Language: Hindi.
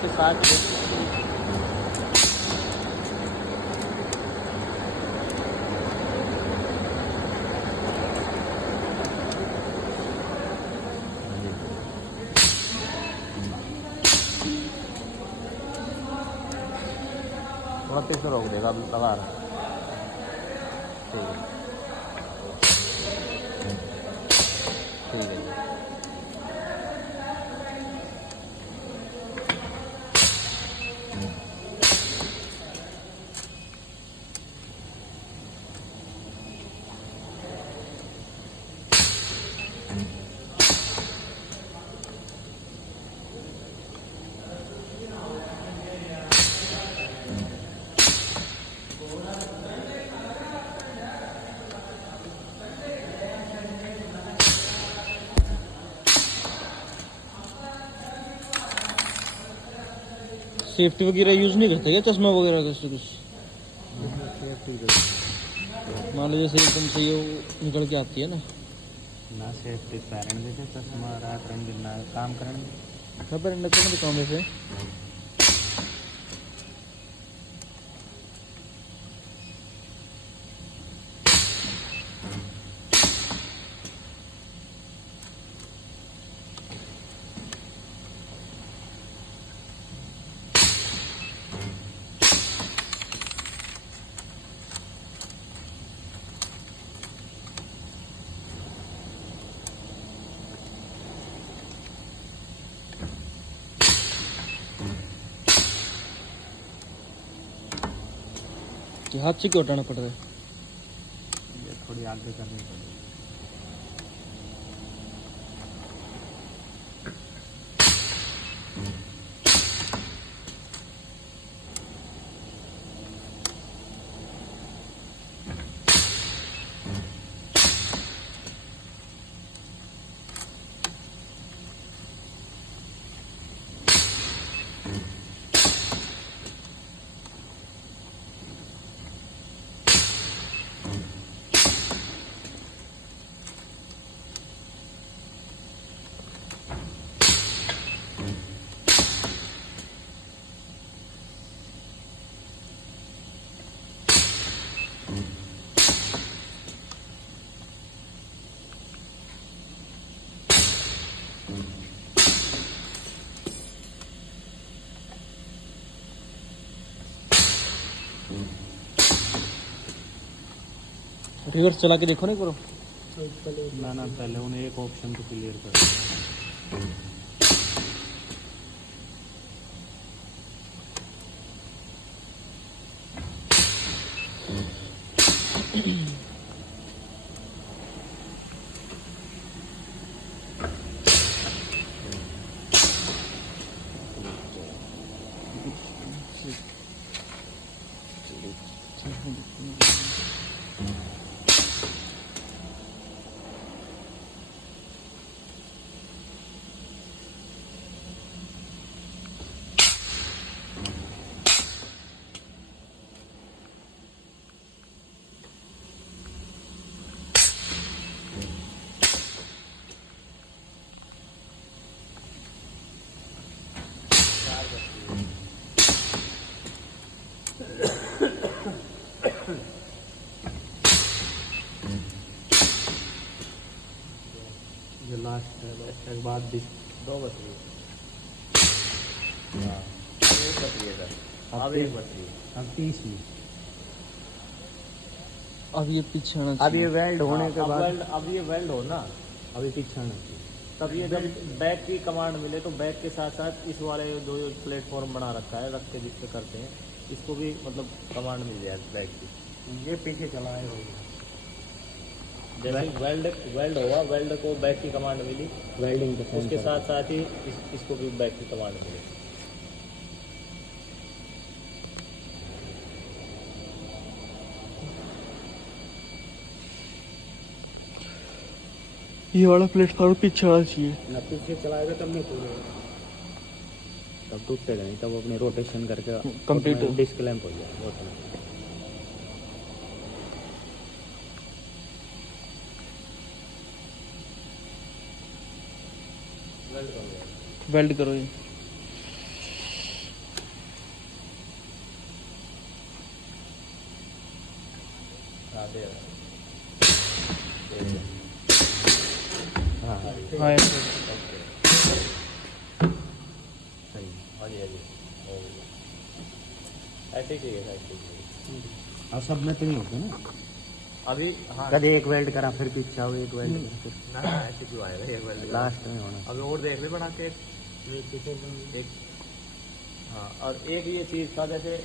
इसके साथ थोड़ा तेज रोक देगा, अभी लगा रहा। ठीक है, ठीक है। सेफ्टी वगैरह यूज़ नहीं करते क्या, चश्मा वगैरह कैसे कुछ? मान लो जैसे एकदम से ये निकल के आती है ना, ना सेफ्टी पैरेंट देते चश्मा रात रंग ना काम करने खबर करने काम वैसे। हाथ से क्यों हटाना पड़ रहा है? ये थोड़ी आगे करनी पड़ेगी। रिवर्स चला के देखो ना करो। ना पहले उन्हें एक ऑप्शन तो क्लियर कर। ये लास्ट है, एक बाद 2 बच रही है। एक बच रही है सर, अब एक बच रही है, अब 30 ही। अब ये पीछे आना अब चाहिए। ये वेल्ड होने के बाद अब ये वेल्ड हो ना, अभी पीछे आना चाहिए। तब ये जब बैक की कमांड मिले तो बैक के साथ साथ इस वाले जो प्लेटफॉर्म बना रखा है रख के जिस पे करते हैं, इसको भी मतलब कमांड मिल जाए बैक की। ये पीछे चला है जैसे वेल्ड होगा, वेल्ड को बैक की कमांड मिली, वेल्डिंग के उसके साथ साथ ही इसको भी बैक की कमांड मिली। ये वाला प्लेटफॉर्म पीछे आना चाहिए ना, पीछे चलाएगा तब नहीं पूरे, तब टूटेगा नहीं, तब अपने रोटेशन करके कंप्लीट डिस्क लैंप हो जाएगा। वेल्ड करो ये। हाँ दे हाँ हाँ ऐसे। सही हाँ जी हाँ जी ऐसे ही चाहिए ऐसे ही चाहिए। और सब में तो नहीं होते ना अभी हाँ कभी एक वेल्ड करा फिर पीछे आओ एक वेल्ड करा फिर ना ना ऐसे क्यों आएगा एक बार लास्ट में होना अभी और देख ले बना के एक हाँ और एक ये चीज़ था जैसे